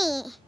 me.